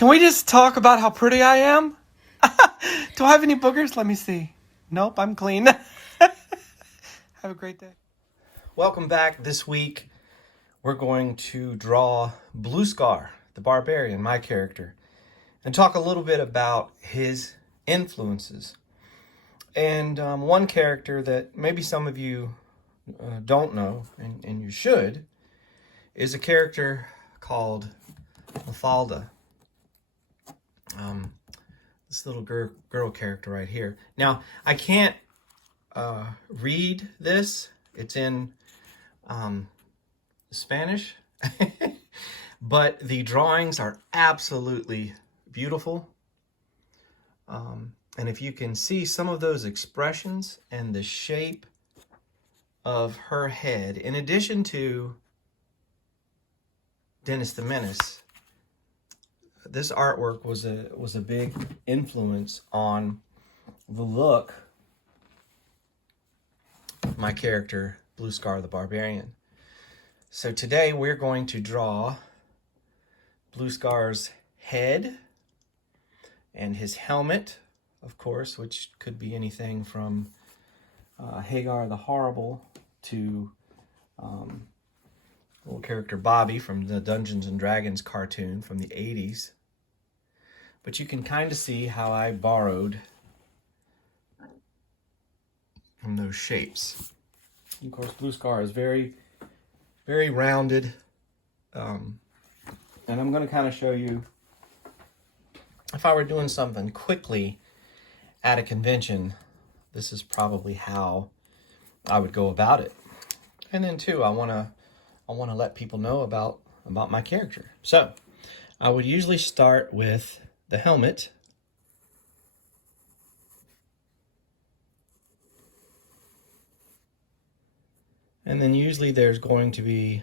Can we just talk about how pretty I am? Do I have any boogers? Let me see. Nope, I'm clean. Have a great day. Welcome back. This week, we're going to draw BlueScar the Barbarian, my character, and talk a little bit about his influences. And one character that maybe some of you don't know, and you should, is a character called Mafalda. This little girl character right here. Now, I can't read this. It's in Spanish. But the drawings are absolutely beautiful. And if you can see some of those expressions and the shape of her head, in addition to Dennis the Menace, this artwork was a big influence on the look of my character, BlueScar the Barbarian. So today we're going to draw BlueScar's head and his helmet, of course, which could be anything from Hagar the Horrible to little character Bobby from the Dungeons and Dragons cartoon from the 80s. But you can kind of see how I borrowed from those shapes. And of course, BlueScar is very, very rounded. And I'm going to kind of show you, if I were doing something quickly at a convention, this is probably how I would go about it. And then too, I want to let people know about my character. So I would usually start with the helmet. And then usually there's going to be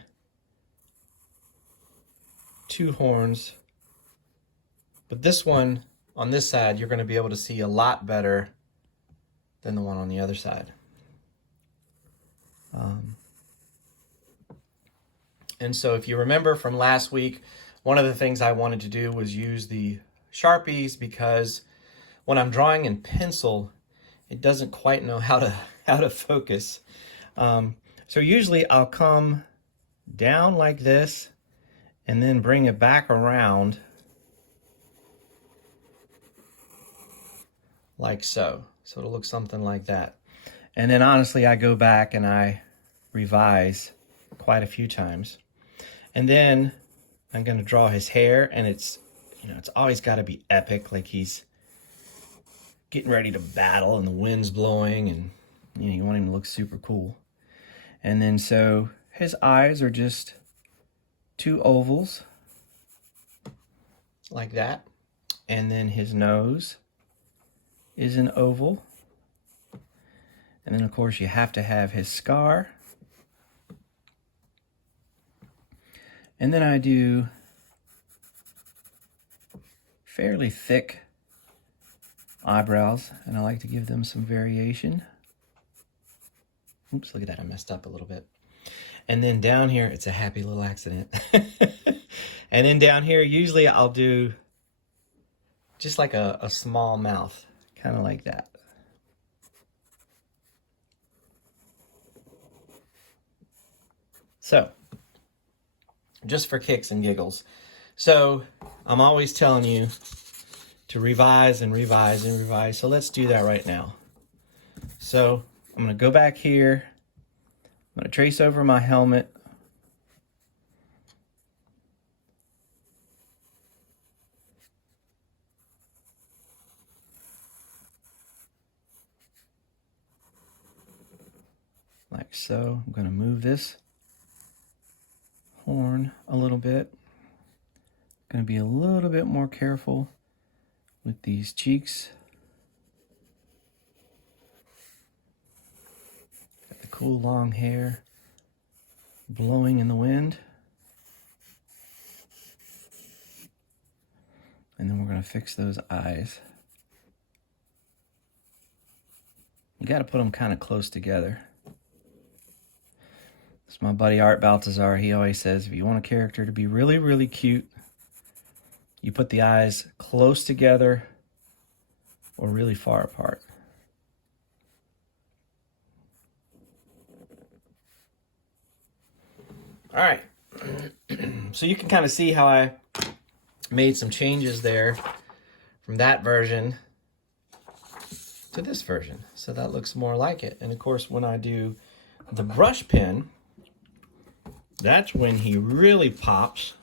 two horns. But this one on this side, you're going to be able to see a lot better than the one on the other side. And so if you remember from last week, one of the things I wanted to do was use the Sharpies, because when I'm drawing in pencil, it doesn't quite know how to focus. So usually I'll come down like this and then bring it back around like so. So it'll look something like that. And then honestly, I go back and I revise quite a few times. And then I'm going to draw his hair, and it's always got to be epic, like he's getting ready to battle and the wind's blowing, and you want him to look super cool. And then so his eyes are just two ovals like that. And then his nose is an oval. And then of course you have to have his scar. And then I do fairly thick eyebrows, and I like to give them some variation. Oops, look at that, I messed up a little bit. And then down here, it's a happy little accident. And then down here, usually I'll do just like a small mouth, kind of like that. So, just for kicks and giggles. So I'm always telling you to revise and revise and revise. So let's do that right now. So I'm going to go back here. I'm going to trace over my helmet. Like so. I'm going to move this horn a little bit. Going to be a little bit more careful with these cheeks. Got the cool long hair blowing in the wind. And then we're going to fix those eyes. You got to put them kind of close together. It's my buddy Art Baltazar. He always says, if you want a character to be really, really cute, you put the eyes close together or really far apart. All right, so you can kind of see how I made some changes there from that version to this version. So that looks more like it. And of course, when I do the brush pen, that's when he really pops.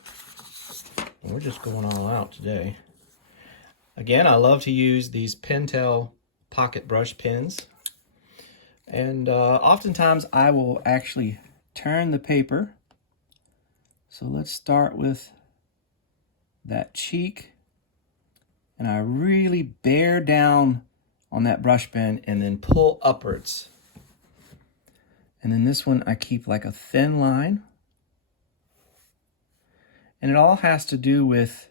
And we're just going all out today. Again, I love to use these Pentel pocket brush pens. And oftentimes I will actually turn the paper. So let's start with that cheek. And I really bear down on that brush pen and then pull upwards. And then this one I keep like a thin line. And it all has to do with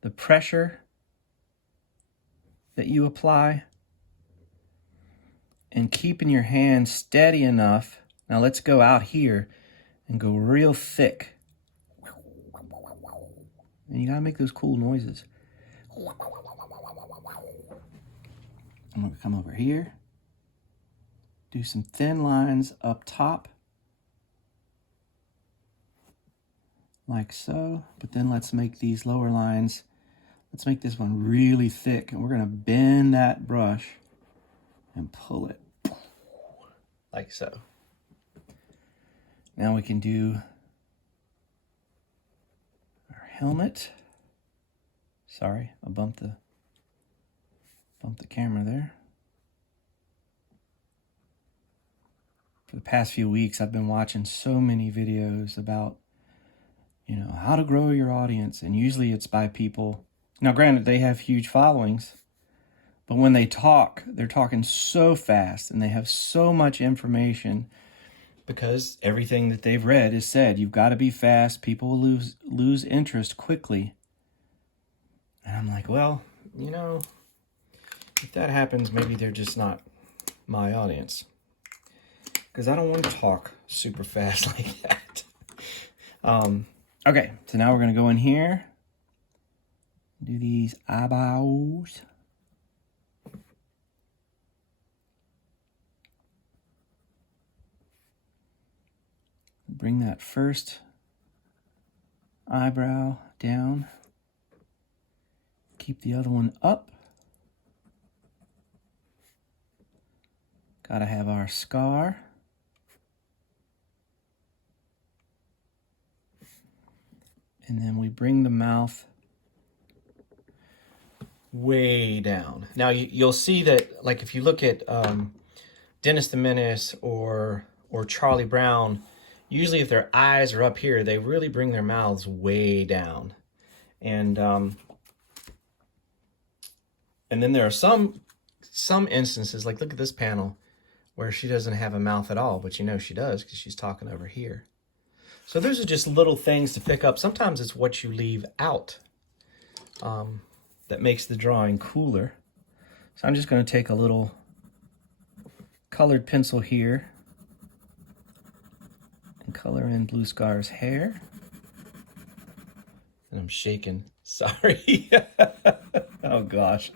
the pressure that you apply and keeping your hand steady enough. Now let's go out here and go real thick. And you gotta make those cool noises. I'm gonna come over here, do some thin lines up top, like so, but then let's make these lower lines, let's make this one really thick, and we're gonna bend that brush and pull it, like so. Now we can do our helmet. Sorry, I bumped the camera there. For the past few weeks, I've been watching so many videos about, you know, how to grow your audience. And usually it's by people. Now, granted, they have huge followings, but when they talk, they're talking so fast and they have so much information because everything that they've read is said, you've got to be fast. People will lose interest quickly. And I'm like, well, you know, if that happens, maybe they're just not my audience. Because I don't want to talk super fast like that. Okay, so now we're going to go in here. Do these eyeballs. Bring that first eyebrow down. Keep the other one up. Gotta have our scar. And then we bring the mouth way down. Now you'll see that, like if you look at Dennis the Menace or Charlie Brown, usually if their eyes are up here, they really bring their mouths way down. And then there are some instances, like look at this panel, where she doesn't have a mouth at all, but you know she does because she's talking over here. So those are just little things to pick up. Sometimes it's what you leave out that makes the drawing cooler. So I'm just going to take a little colored pencil here and color in BlueScar's hair. And I'm shaking. Sorry. Oh gosh.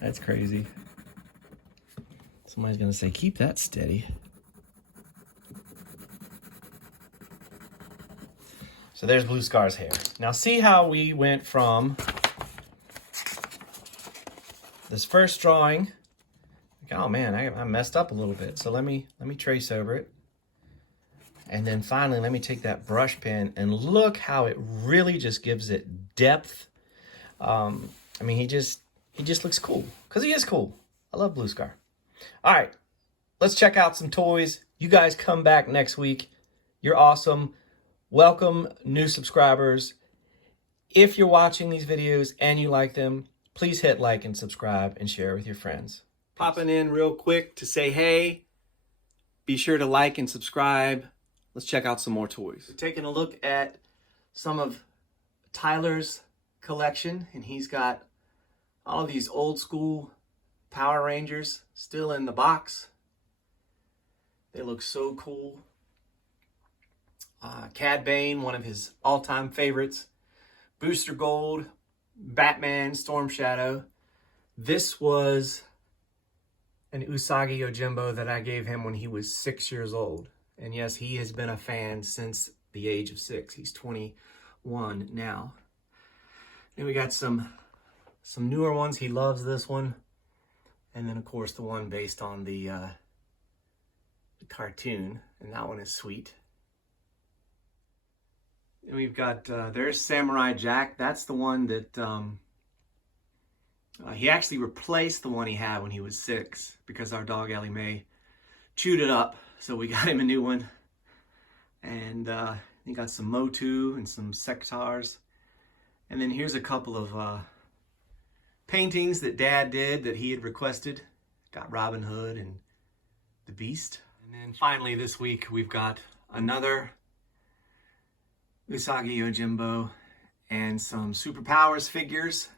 That's crazy. Somebody's going to say, keep that steady. So there's BlueScar's hair. Now see how we went from this first drawing. Oh man, I messed up a little bit. So let me trace over it. And then finally, let me take that brush pen and look how it really just gives it depth. I mean, he just looks cool because he is cool. I love BlueScar. All right, let's check out some toys. You guys come back next week. You're awesome. Welcome new subscribers. If you're watching these videos and you like them, please hit like and subscribe and share with your friends. Popping in real quick to say hey. Be sure to like and subscribe. Let's check out some more toys. We're taking a look at some of Tyler's collection, and he's got all of these old school Power Rangers still in the box. They look so cool. Cad Bane, one of his all-time favorites. Booster Gold, Batman, Storm Shadow. This was an Usagi Yojimbo that I gave him when he was 6 years old. And yes, he has been a fan since the age of 6. He's 21 now. And we got some newer ones. He loves this one. And then, of course, the one based on the cartoon. And that one is sweet. And we've got, there's Samurai Jack. That's the one that he actually replaced the one he had when he was 6 because our dog Ellie Mae chewed it up. So we got him a new one. And he got some Motu and some Sectars. And then here's a couple of paintings that Dad did that he had requested. Got Robin Hood and the Beast. And then finally this week we've got another Usagi Yojimbo and some Superpowers figures.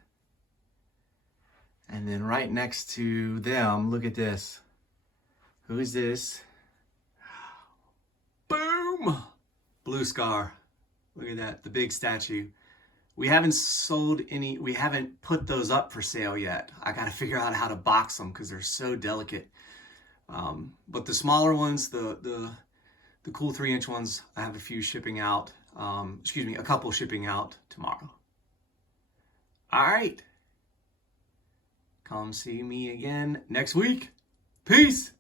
And then right next to them, look at this. Who is this? Boom! BlueScar. Look at that, the big statue. We haven't sold any, we haven't put those up for sale yet. I gotta figure out how to box them because they're so delicate. But the smaller ones, the cool 3-inch ones, I have a few shipping out. A couple shipping out tomorrow. All right. Come see me again next week. Peace.